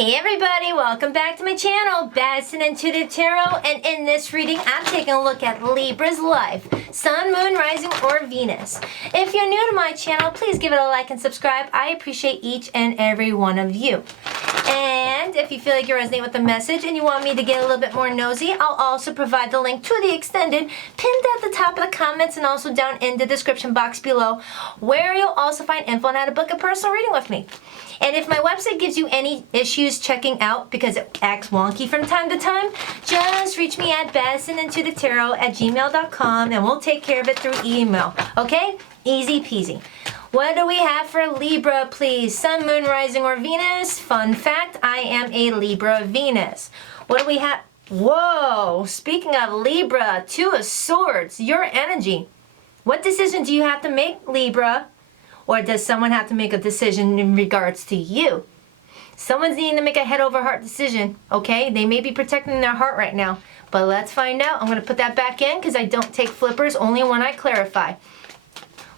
Hey everybody, welcome back to my channel, Baddison Intuitive Tarot, and in this reading, I'm taking a look at Libra's life, Sun, Moon, Rising, or Venus. If you're new to my channel, please give it a like and subscribe. I appreciate each and every one of you. And if you feel like you resonate with the message and you want me to get a little bit more nosy, I'll also provide the link to the extended pinned at the top of the comments and also down in the description box below, where you'll also find info on how to book a personal reading with me. And if my website gives you any issues checking out because it acts wonky from time to time, just reach me at baddisonintuitivetarot@gmail.com and we'll take care of it through email. Okay? Easy peasy. What do we have for Libra, please? Sun, Moon, Rising, or Venus? Fun fact, I am a Libra Venus. What do we have? Whoa! Speaking of Libra, Two of Swords, your energy. What decision do you have to make, Libra? Or does someone have to make a decision in regards to you? Someone's needing to make a head over heart decision, okay? They may be protecting their heart right now, but let's find out. I'm going to put that back in because I don't take flippers, only when I clarify.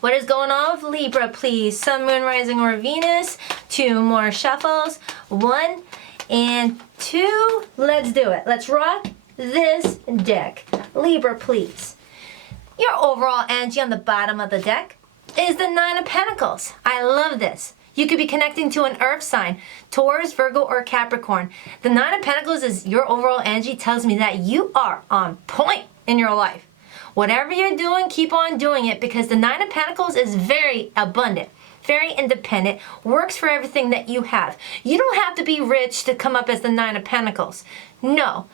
What is going on with Libra, please? Sun, Moon, Rising, or Venus? Two more shuffles. 1 and 2. Let's do it. Let's rock this deck. Libra, please. Your overall energy on the bottom of the deck is the Nine of Pentacles. I love this. You could be connecting to an earth sign, Taurus, Virgo, or Capricorn. The Nine of Pentacles is your overall energy, tells me that you are on point in your life. Whatever you're doing, keep on doing it, because the Nine of Pentacles is very abundant, very independent, works for everything that you have. You don't have to be rich to come up as the Nine of Pentacles. No.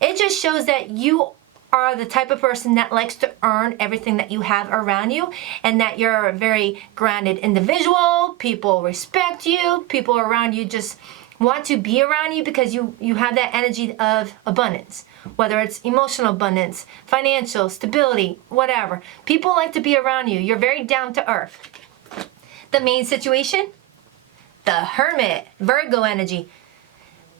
It just shows that you are the type of person that likes to earn everything that you have around you, and that you're a very grounded individual. People respect you. People around you just want to be around you because you have that energy of abundance, whether it's emotional abundance, financial stability, whatever. People like to be around you. You're very down to earth. The main situation, the Hermit, Virgo energy.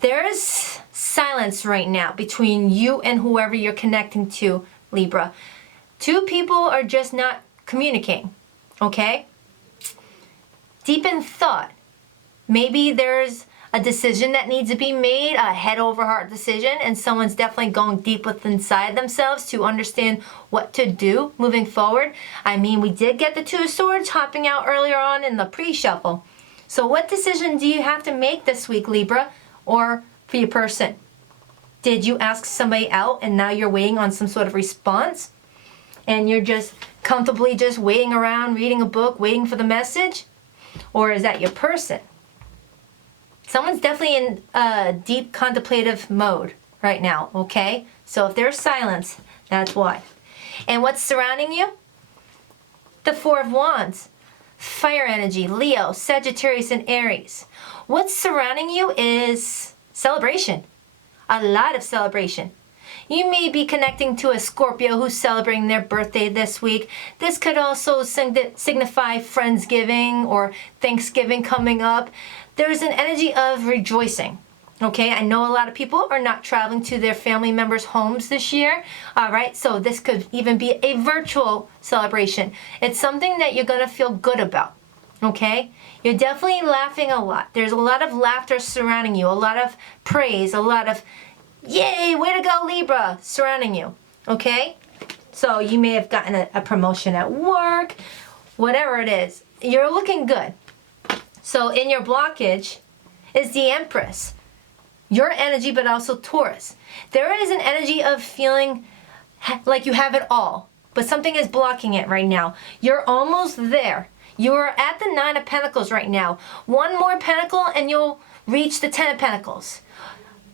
There's silence right now between you and whoever you're connecting to, Libra. Two people are just not communicating, okay? Deep in thought. Maybe there's a decision that needs to be made, a head over heart decision, and someone's definitely going deep within inside themselves to understand what to do moving forward. I mean, we did get the Two of Swords hopping out earlier on in the pre-shuffle. So what decision do you have to make this week, Libra? Or for your person? Did you ask somebody out and now you're waiting on some sort of response? And you're just comfortably just waiting around, reading a book, waiting for the message? Or is that your person? Someone's definitely in a deep contemplative mode right now, okay? So if there's silence, that's why. And what's surrounding you? The Four of Wands. Fire energy, Leo, Sagittarius, and Aries. What's surrounding you is celebration. A lot of celebration. You may be connecting to a Scorpio who's celebrating their birthday this week. This could also signify Friendsgiving or Thanksgiving coming up. There's an energy of rejoicing. Okay, I know a lot of people are not traveling to their family members' homes this year. All right, so this could even be a virtual celebration. It's something that you're going to feel good about. Okay, you're definitely laughing a lot. There's a lot of laughter surrounding you, a lot of praise, a lot of yay, way to go, Libra, surrounding you. Okay, so you may have gotten a promotion at work, whatever it is. You're looking good. So in your blockage is the Empress. Your energy, but also Taurus. There is an energy of feeling like you have it all, but something is blocking it right now. You're almost there. You're at the Nine of Pentacles right now. One more pentacle and you'll reach the Ten of Pentacles.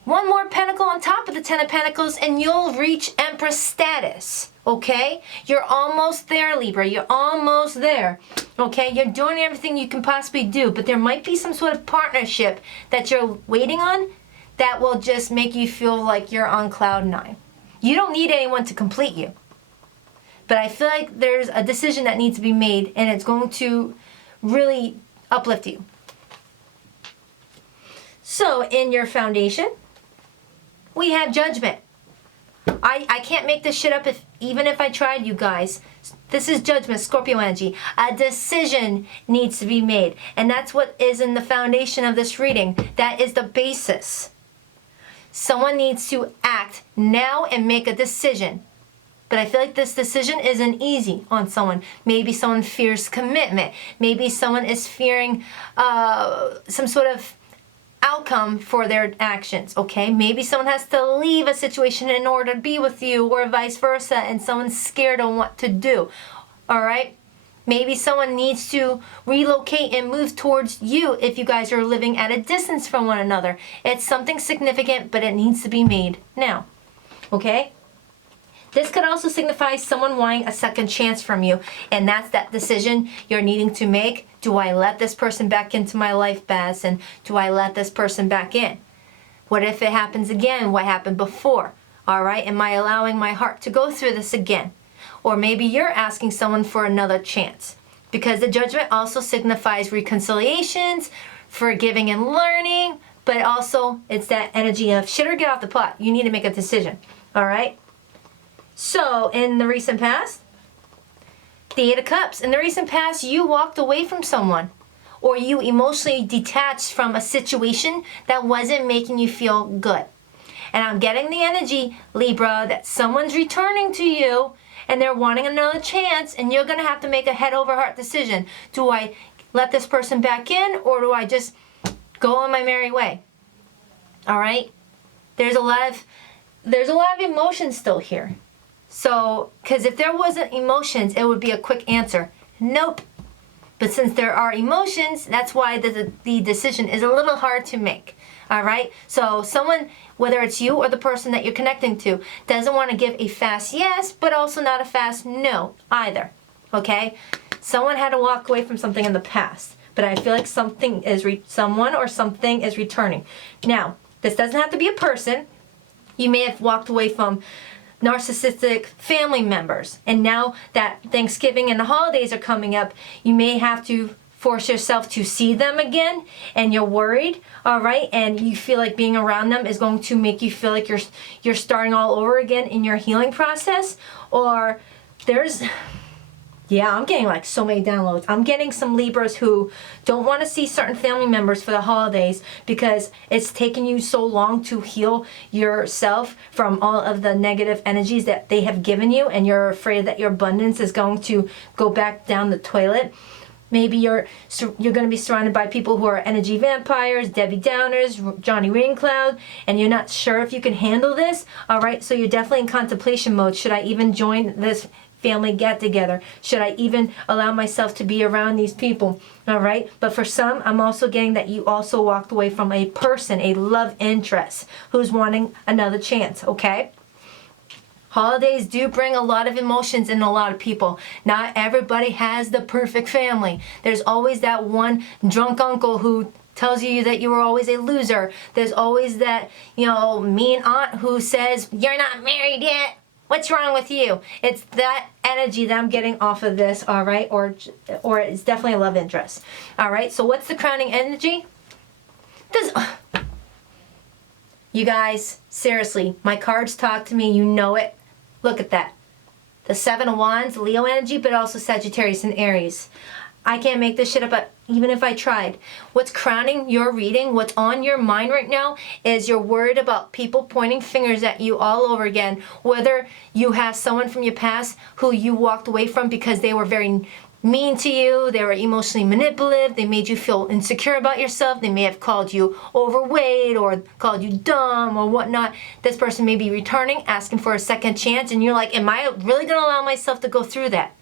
One more pentacle on top of the Ten of Pentacles and you'll reach Empress status. Okay? You're almost there, Libra. You're almost there. Okay? You're doing everything you can possibly do, but there might be some sort of partnership that you're waiting on that will just make you feel like you're on cloud 9. You don't need anyone to complete you. But I feel like there's a decision that needs to be made, and it's going to really uplift you. So in your foundation, we have Judgment. I can't make this shit up even if I tried, you guys. This is judgment, Scorpio energy. A decision needs to be made. And that's what is in the foundation of this reading. That is the basis. Someone needs to act now and make a decision. But I feel like this decision isn't easy on someone. Maybe someone fears commitment. Maybe someone is fearing some sort of outcome for their actions, okay? Maybe someone has to leave a situation in order to be with you, or vice versa, and someone's scared on what to do, all right? Maybe someone needs to relocate and move towards you if you guys are living at a distance from one another. It's something significant, but it needs to be made now, okay? This could also signify someone wanting a second chance from you, and that's that decision you're needing to make. Do I let this person back into my life, Baddison? Do I let this person back in? What if it happens again? What happened before? All right, am I allowing my heart to go through this again? Or maybe you're asking someone for another chance, because the judgment also signifies reconciliations, forgiving and learning, but also it's that energy of shit or get off the pot. You need to make a decision, all right? So, in the recent past, the Eight of Cups. In the recent past, you walked away from someone, or you emotionally detached from a situation that wasn't making you feel good. And I'm getting the energy, Libra, that someone's returning to you, and they're wanting another chance, and you're going to have to make a head-over-heart decision. Do I let this person back in, or do I just go on my merry way? All right? There's a lot of emotions still here. So, because if there wasn't emotions, it would be a quick answer. Nope. But since there are emotions, that's why the decision is a little hard to make. All right? So someone, whether it's you or the person that you're connecting to, doesn't want to give a fast yes, but also not a fast no either. Okay? Someone had to walk away from something in the past. But I feel like someone or something is returning. Now, this doesn't have to be a person. You may have walked away from narcissistic family members, and now that Thanksgiving and the holidays are coming up, you may have to force yourself to see them again, and you're worried, all right, and you feel like being around them is going to make you feel like you're starting all over again in your healing process. Or I'm getting like so many downloads. I'm getting some Libras who don't want to see certain family members for the holidays because it's taken you so long to heal yourself from all of the negative energies that they have given you, and you're afraid that your abundance is going to go back down the toilet. Maybe you're going to be surrounded by people who are energy vampires, Debbie Downers, Johnny Raincloud, and you're not sure if you can handle this. All right, so you're definitely in contemplation mode. Should I even join this family get together? Should I even allow myself to be around these people? All right, but for some, I'm also getting that you also walked away from a person, a love interest, who's wanting another chance, okay? Holidays do bring a lot of emotions in a lot of people. Not everybody has the perfect family. There's always that one drunk uncle who tells you that you were always a loser. There's always that, mean aunt who says, "You're not married yet. What's wrong with you?" It's that energy that I'm getting off of this, all right? Or it's definitely a love interest. All right, so what's the crowning energy? You guys, seriously, my cards talk to me. You know it. Look at that. The Seven of Wands, Leo energy, but also Sagittarius and Aries. I can't make this shit up, even if I tried. What's crowning your reading, what's on your mind right now, is you're worried about people pointing fingers at you all over again. Whether you have someone from your past who you walked away from because they were very mean to you, they were emotionally manipulative, they made you feel insecure about yourself, they may have called you overweight or called you dumb or whatnot. This person may be returning, asking for a second chance, and you're like, am I really going to allow myself to go through that?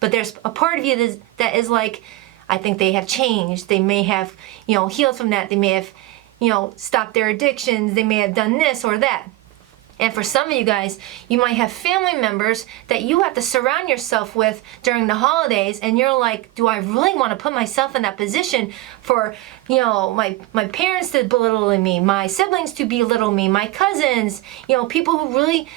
But there's a part of you that is like, I think they have changed. They may have, healed from that. They may have, stopped their addictions. They may have done this or that. And for some of you guys, you might have family members that you have to surround yourself with during the holidays, and you're like, do I really want to put myself in that position for, my parents to belittle me, my siblings to belittle me, my cousins, people who really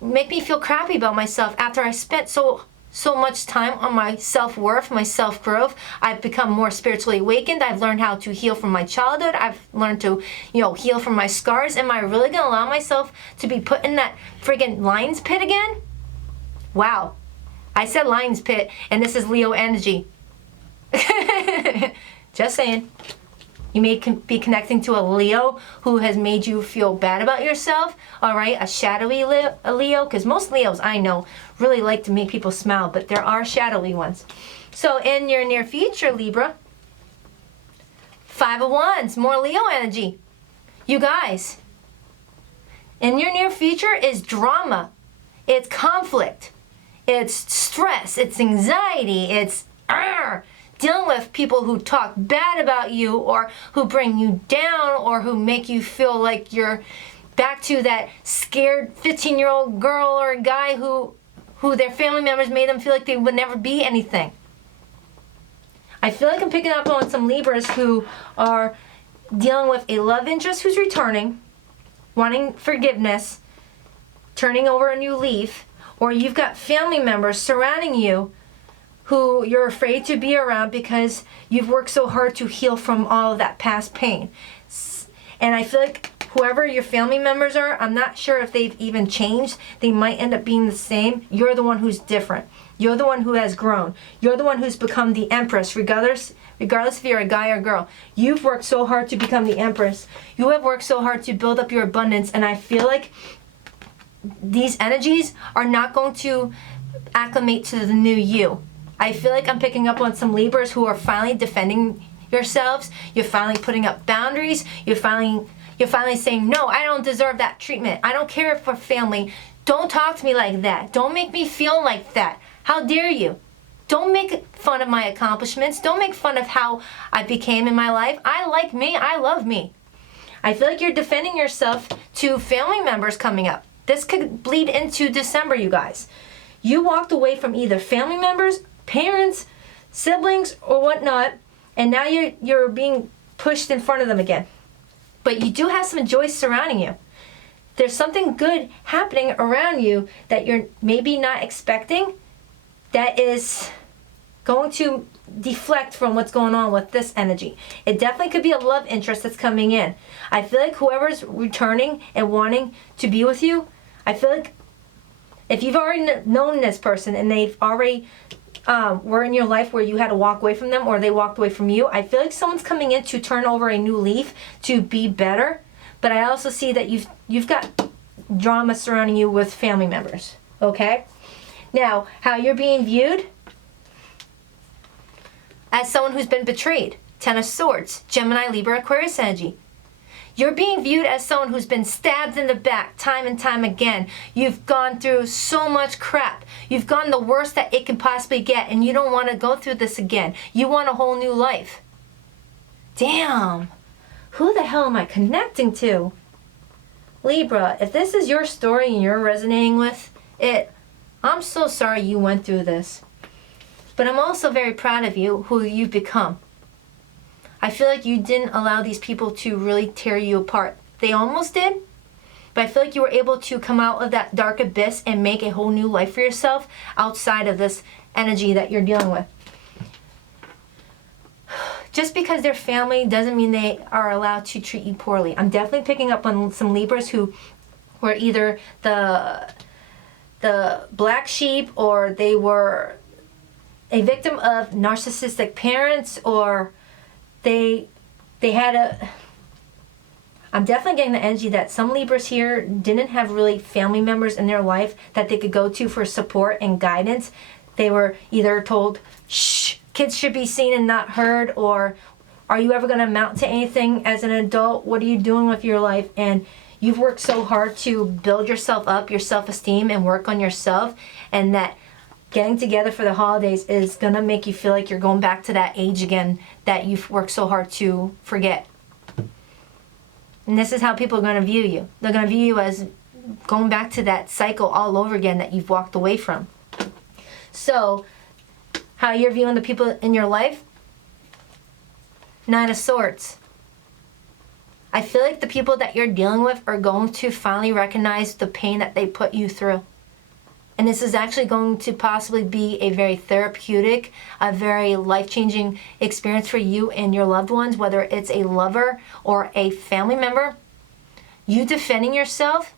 make me feel crappy about myself after I spent so much time on my self-worth, my self-growth. I've become more spiritually awakened. I've learned how to heal from my childhood. I've learned to, heal from my scars. Am I really going to allow myself to be put in that friggin' lion's pit again? Wow. I said lion's pit, and this is Leo energy. Just saying. You may be connecting to a Leo who has made you feel bad about yourself, all right? A shadowy Leo, because most Leos I know really like to make people smile, but there are shadowy ones. So in your near future, Libra, 5 of Wands, more Leo energy. You guys, in your near future is drama. It's conflict. It's stress. It's anxiety. It's dealing with people who talk bad about you or who bring you down or who make you feel like you're back to that scared 15-year-old girl or guy who their family members made them feel like they would never be anything. I feel like I'm picking up on some Libras who are dealing with a love interest who's returning, wanting forgiveness, turning over a new leaf, or you've got family members surrounding you who you're afraid to be around because you've worked so hard to heal from all of that past pain. And I feel like whoever your family members are, I'm not sure if they've even changed. They might end up being the same. You're the one who's different. You're the one who has grown. You're the one who's become the Empress, regardless if you're a guy or girl. You've worked so hard to become the Empress. You have worked so hard to build up your abundance, and I feel like these energies are not going to acclimate to the new you. I feel like I'm picking up on some Libras who are finally defending yourselves. You're finally putting up boundaries. You're finally saying, no, I don't deserve that treatment. I don't care for family. Don't talk to me like that. Don't make me feel like that. How dare you? Don't make fun of my accomplishments. Don't make fun of how I became in my life. I like me. I love me. I feel like you're defending yourself to family members coming up. This could bleed into December, you guys. You walked away from either family members, parents, siblings, or whatnot, and now you're being pushed in front of them again. But you do have some joy surrounding you. There's something good happening around you that you're maybe not expecting that is going to deflect from what's going on with this energy. It definitely could be a love interest that's coming in. I feel like whoever's returning and wanting to be with you, I feel like if you've already known this person and they've already were in your life where you had to walk away from them or they walked away from you, I feel like someone's coming in to turn over a new leaf to be better. But I also see that you've got drama surrounding you with family members, okay? Now, how you're being viewed as someone who's been betrayed. 10 of Swords, Gemini, Libra, Aquarius energy. You're being viewed as someone who's been stabbed in the back time and time again. You've gone through so much crap. You've gone the worst that it can possibly get, and you don't want to go through this again. You want a whole new life. Damn. Who the hell am I connecting to? Libra, if this is your story and you're resonating with it, I'm so sorry you went through this. But I'm also very proud of you, who you've become. I feel like you didn't allow these people to really tear you apart. They almost did, but I feel like you were able to come out of that dark abyss and make a whole new life for yourself outside of this energy that you're dealing with. Just because they're family doesn't mean they are allowed to treat you poorly. I'm definitely picking up on some Libras who were either the black sheep, or they were a victim of narcissistic parents, or they had a... I'm definitely getting the energy that some Libras here didn't have really family members in their life that they could go to for support and guidance. They were either told, shh, kids should be seen and not heard, or are you ever going to amount to anything as an adult? What are you doing with your life? And you've worked so hard to build yourself up, your self-esteem, and work on yourself, and that getting together for the holidays is going to make you feel like you're going back to that age again that you've worked so hard to forget. And this is how people are going to view you. They're going to view you as going back to that cycle all over again that you've walked away from. So, how you're viewing the people in your life? 9 of Swords. I feel like the people that you're dealing with are going to finally recognize the pain that they put you through. And this is actually going to possibly be a very therapeutic, a very life-changing experience for you and your loved ones, whether it's a lover or a family member. You defending yourself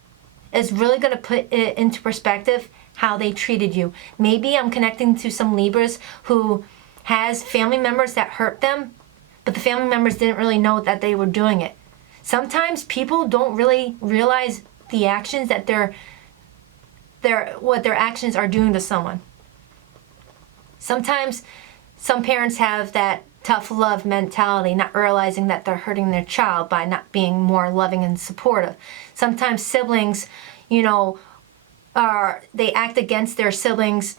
is really going to put it into perspective how they treated you. Maybe I'm connecting to some Libras who has family members that hurt them, but the family members didn't really know that they were doing it. Sometimes people don't really realize the actions that what their actions are doing to someone. Sometimes some parents have that tough love mentality, not realizing that they're hurting their child by not being more loving and supportive. Sometimes siblings, they act against their siblings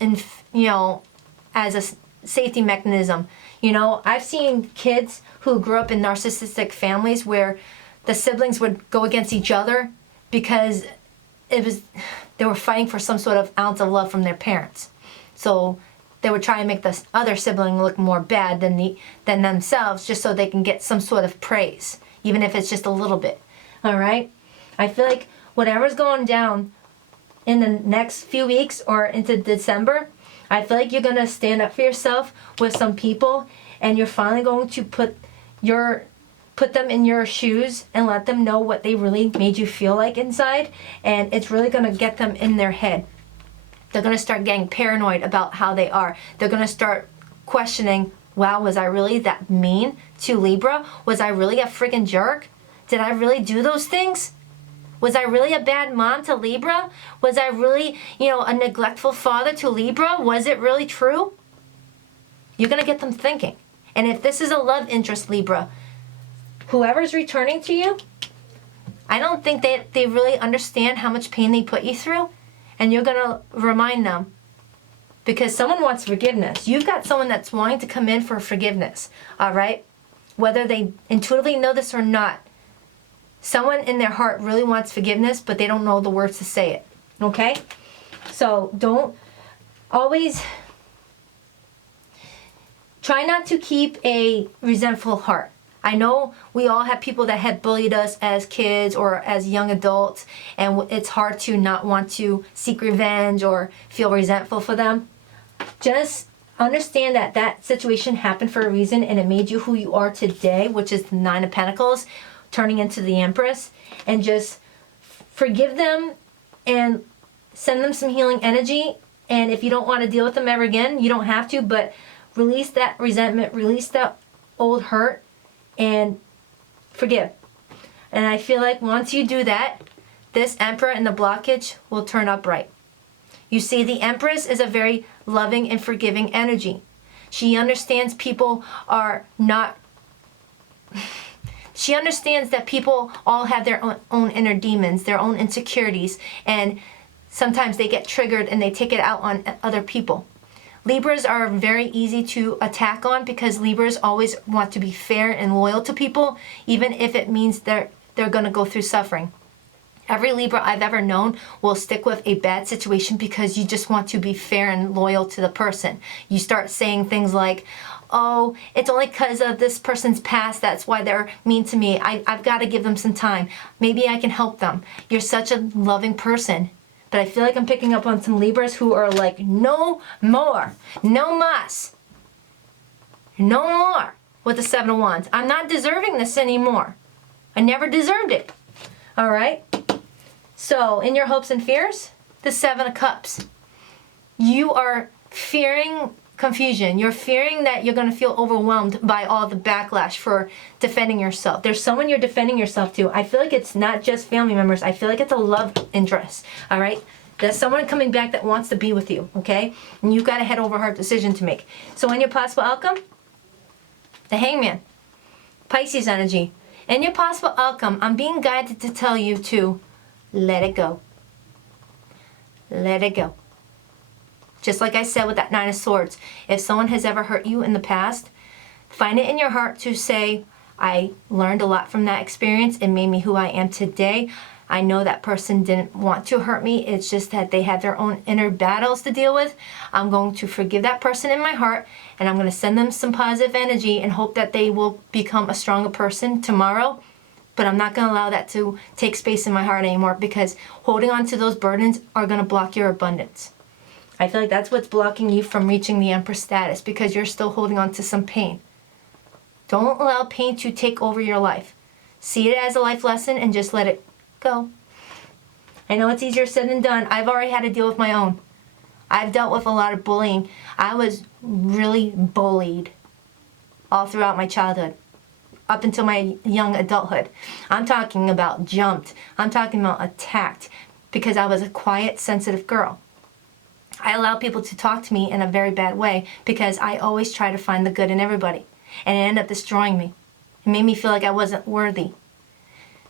as a safety mechanism. I've seen kids who grew up in narcissistic families where the siblings would go against each other because they were fighting for some sort of ounce of love from their parents. So they would try and make the other sibling look more bad than themselves, just so they can get some sort of praise, even if it's just a little bit. All right? I feel like whatever's going down in the next few weeks or into December, I feel like you're going to stand up for yourself with some people, and you're finally going to put them in your shoes and let them know what they really made you feel like inside, and it's really going to get them in their head. They're going to start getting paranoid about how they are. They're going to start questioning, wow, was I really that mean to Libra? Was I really a freaking jerk? Did I really do those things? Was I really a bad mom to Libra? Was I really, a neglectful father to Libra? Was it really true? You're going to get them thinking. And if this is a love interest, Libra, whoever's returning to you, I don't think they really understand how much pain they put you through. And you're going to remind them, because someone wants forgiveness. You've got someone that's wanting to come in for forgiveness, all right? Whether they intuitively know this or not, someone in their heart really wants forgiveness, but they don't know the words to say it, okay? So don't always try not to keep a resentful heart. I know we all have people that have bullied us as kids or as young adults, and it's hard to not want to seek revenge or feel resentful for them. Just understand that that situation happened for a reason, and it made you who you are today, which is the Nine of Pentacles turning into the Empress, and just forgive them and send them some healing energy. And if you don't want to deal with them ever again, you don't have to, but release that resentment, release that old hurt, and forgive. And I feel like once you do that, this Emperor and the blockage will turn upright. You see, the Empress is a very loving and forgiving energy. She understands people are not... She understands that people all have their own inner demons, their own insecurities, and sometimes they get triggered and they take it out on other people. Libras are very easy to attack on because Libras always want to be fair and loyal to people, even if it means they're going to go through suffering. Every Libra I've ever known will stick with a bad situation because you just want to be fair and loyal to the person. You start saying things like, oh, it's only because of this person's past, that's why they're mean to me. I've got to give them some time. Maybe I can help them. You're such a loving person. But I feel like I'm picking up on some Libras who are like, no more, no mas, no more with the Seven of Wands. I'm not deserving this anymore. I never deserved it. All right? So, in your hopes and fears, the Seven of Cups. You are fearing confusion. You're fearing that you're going to feel overwhelmed by all the backlash for defending yourself. There's someone you're defending yourself to. I feel like it's not just family members. I feel like it's a love interest. All right? There's someone coming back that wants to be with you. Okay? And you've got a head over heart decision to make. So in your possible outcome, the Hangman. Pisces energy. In your possible outcome, I'm being guided to tell you to let it go. Let it go. Just like I said with that Nine of Swords, if someone has ever hurt you in the past, find it in your heart to say, I learned a lot from that experience. It made me who I am today. I know that person didn't want to hurt me. It's just that they had their own inner battles to deal with. I'm going to forgive that person in my heart, and I'm going to send them some positive energy and hope that they will become a stronger person tomorrow. But I'm not going to allow that to take space in my heart anymore, because holding on to those burdens are going to block your abundance. I feel like that's what's blocking you from reaching the Empress status, because you're still holding on to some pain. Don't allow pain to take over your life. See it as a life lesson and just let it go. I know it's easier said than done. I've already had to deal with my own. I've dealt with a lot of bullying. I was really bullied all throughout my childhood, up until my young adulthood. I'm talking about jumped. I'm talking about attacked, because I was a quiet, sensitive girl. I allowed people to talk to me in a very bad way because I always try to find the good in everybody. And it ended up destroying me. It made me feel like I wasn't worthy.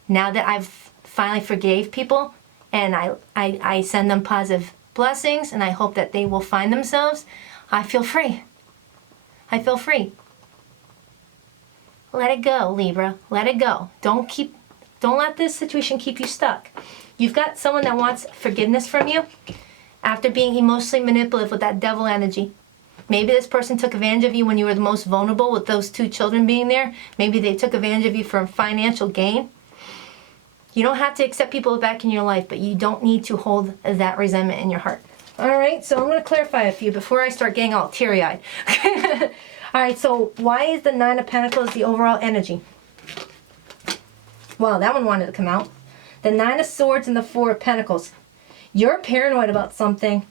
Now that I've finally forgave people and I send them positive blessings and I hope that they will find themselves, I feel free. I feel free. Let it go, Libra. Let it go. Don't let this situation keep you stuck. You've got someone that wants forgiveness from you after being emotionally manipulative with that devil energy. Maybe this person took advantage of you when you were the most vulnerable with those 2 children being there. Maybe they took advantage of you for financial gain. You don't have to accept people back in your life, but you don't need to hold that resentment in your heart. All right, so I'm going to clarify a few before I start getting all teary-eyed. All right, so why is the 9 of Pentacles the overall energy? Well, that one wanted to come out. The 9 of Swords and the 4 of Pentacles. You're paranoid about something.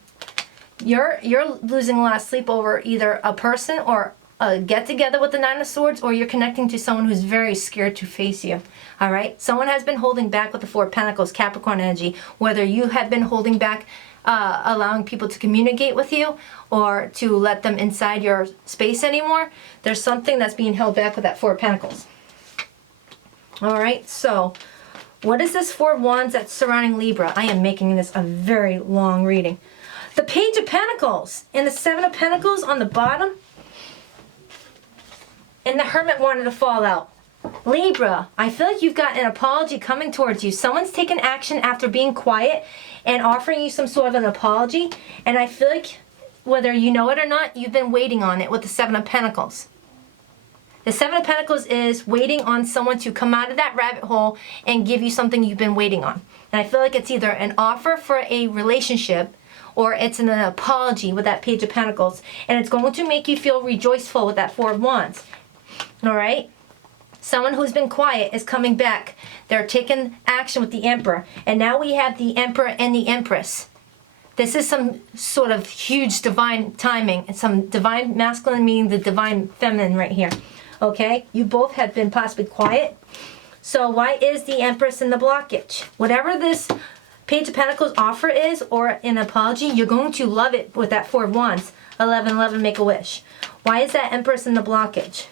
You're losing a lot of sleep over either a person or a get-together with the 9 of Swords, or you're connecting to someone who's very scared to face you. All right? Someone has been holding back with the 4 of Pentacles, Capricorn energy. Whether you have been holding back, allowing people to communicate with you or to let them inside your space anymore, there's something that's being held back with that 4 of Pentacles. All right? So what is this 4 of Wands that's surrounding Libra? I am making this a very long reading. The Page of Pentacles and the 7 of Pentacles on the bottom. And the Hermit wanted to fall out. Libra, I feel like you've got an apology coming towards you. Someone's taken action after being quiet and offering you some sort of an apology. And I feel like, whether you know it or not, you've been waiting on it with the 7 of Pentacles. The 7 of Pentacles is waiting on someone to come out of that rabbit hole and give you something you've been waiting on. And I feel like it's either an offer for a relationship or it's an apology with that Page of Pentacles. And it's going to make you feel rejoiceful with that 4 of Wands. All right? Someone who's been quiet is coming back. They're taking action with the Emperor. And now we have the Emperor and the Empress. This is some sort of huge divine timing. And some divine masculine meaning the divine feminine right here. Okay? You both have been possibly quiet. So why is the Empress in the blockage? Whatever this Page of Pentacles offer is, or an apology, you're going to love it with that 4 of Wands. 11, 11, make a wish. Why is that Empress in the blockage?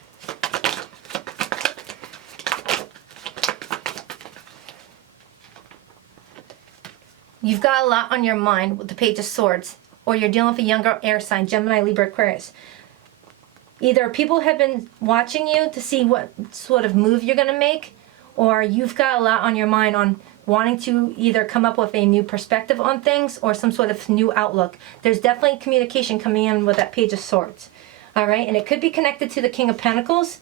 You've got a lot on your mind with the Page of Swords, or you're dealing with a younger air sign, Gemini, Libra, Aquarius. Either people have been watching you to see what sort of move you're going to make, or you've got a lot on your mind on wanting to either come up with a new perspective on things or some sort of new outlook. There's definitely communication coming in with that Page of Swords. All right, and it could be connected to the King of Pentacles.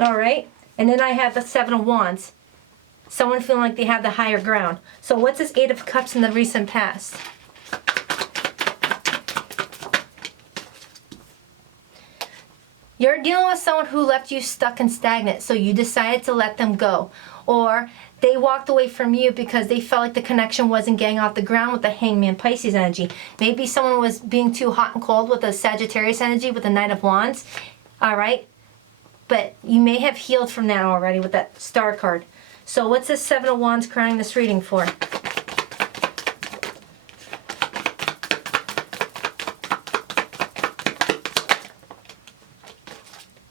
All right, and then I have the 7 of Wands. Someone feeling like they have the higher ground. So what's this 8 of Cups in the recent past? You're dealing with someone who left you stuck and stagnant, so you decided to let them go. Or they walked away from you because they felt like the connection wasn't getting off the ground with the Hangman Pisces energy. Maybe someone was being too hot and cold with the Sagittarius energy with the Knight of Wands. All right? But you may have healed from that already with that Star card. So what's this 7 of Wands crowning this reading for?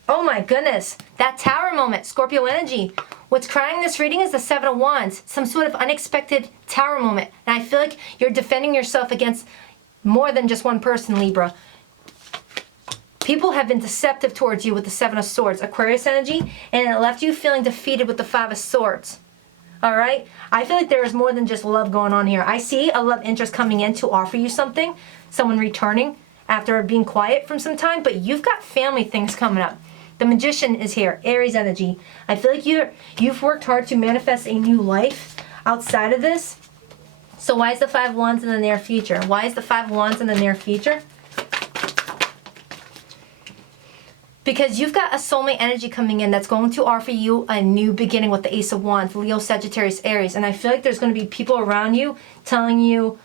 Oh my goodness, that Tower moment, Scorpio energy. What's crowning this reading is the 7 of Wands, some sort of unexpected Tower moment. And I feel like you're defending yourself against more than just one person, Libra. People have been deceptive towards you with the 7 of Swords, Aquarius energy, and it left you feeling defeated with the 5 of Swords. All right? I feel like there is more than just love going on here. I see a love interest coming in to offer you something, someone returning after being quiet from some time, but you've got family things coming up. The Magician is here, Aries energy. I feel like you've worked hard to manifest a new life outside of this. So why is the 5 of Wands in the near future? Why is the 5 of Wands in the near future? Because you've got a soulmate energy coming in that's going to offer you a new beginning with the Ace of Wands, Leo, Sagittarius, Aries. And I feel like there's going to be people around you telling you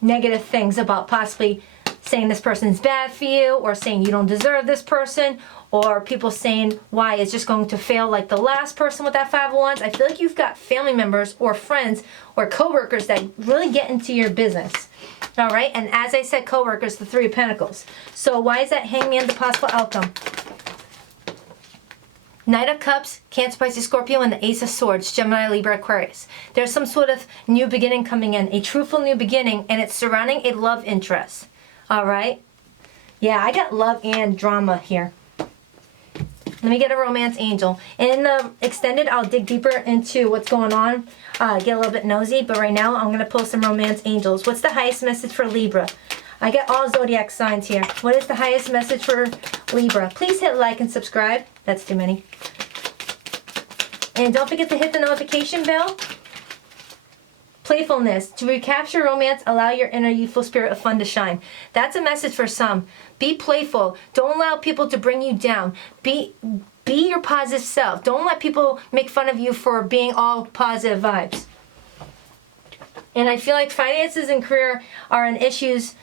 negative things about possibly saying this person's bad for you, or saying you don't deserve this person, or people saying why it's just going to fail like the last person with that Five of Wands. I feel like you've got family members or friends or coworkers that really get into your business. All right, and as I said, coworkers, the Three of Pentacles. So why is that Hangman the possible outcome? Knight of Cups, Cancer, Pisces, Scorpio, and the Ace of Swords, Gemini, Libra, Aquarius. There's some sort of new beginning coming in, a truthful new beginning, and it's surrounding a love interest. All right? Yeah, I got love and drama here. Let me get a romance angel. In the extended, I'll dig deeper into what's going on, get a little bit nosy, but right now I'm going to pull some romance angels. What's the highest message for Libra? I get all zodiac signs here. What is the highest message for Libra? Please hit like and subscribe. That's too many. And don't forget to hit the notification bell. Playfulness. To recapture romance, allow your inner youthful spirit of fun to shine. That's a message for some. Be playful. Don't allow people to bring you down. Be your positive self. Don't let people make fun of you for being all positive vibes. And I feel like finances and career are an issues.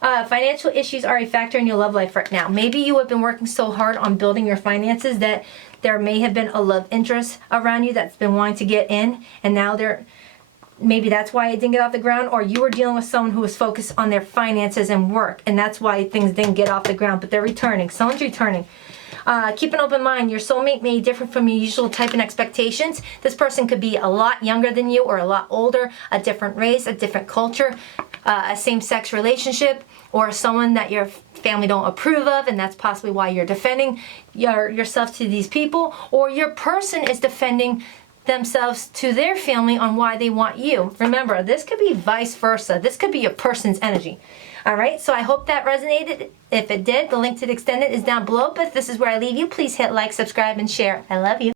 Financial issues are a factor in your love life right now. Maybe you have been working so hard on building your finances that there may have been a love interest around you that's been wanting to get in, and now maybe that's why it didn't get off the ground, or you were dealing with someone who was focused on their finances and work, and that's why things didn't get off the ground, but they're returning. Someone's returning. Keep an open mind. Your soulmate may be different from your usual type and expectations. This person could be a lot younger than you or a lot older, a different race, a different culture, a same-sex relationship, or someone that your family don't approve of, and that's possibly why you're defending yourself to these people, or your person is defending themselves to their family on why they want you. Remember, this could be vice versa. This could be your person's energy. All right, so I hope that resonated. If it did, the link to the extended is down below, but this is where I leave you. Please hit like, subscribe, and share. I love you.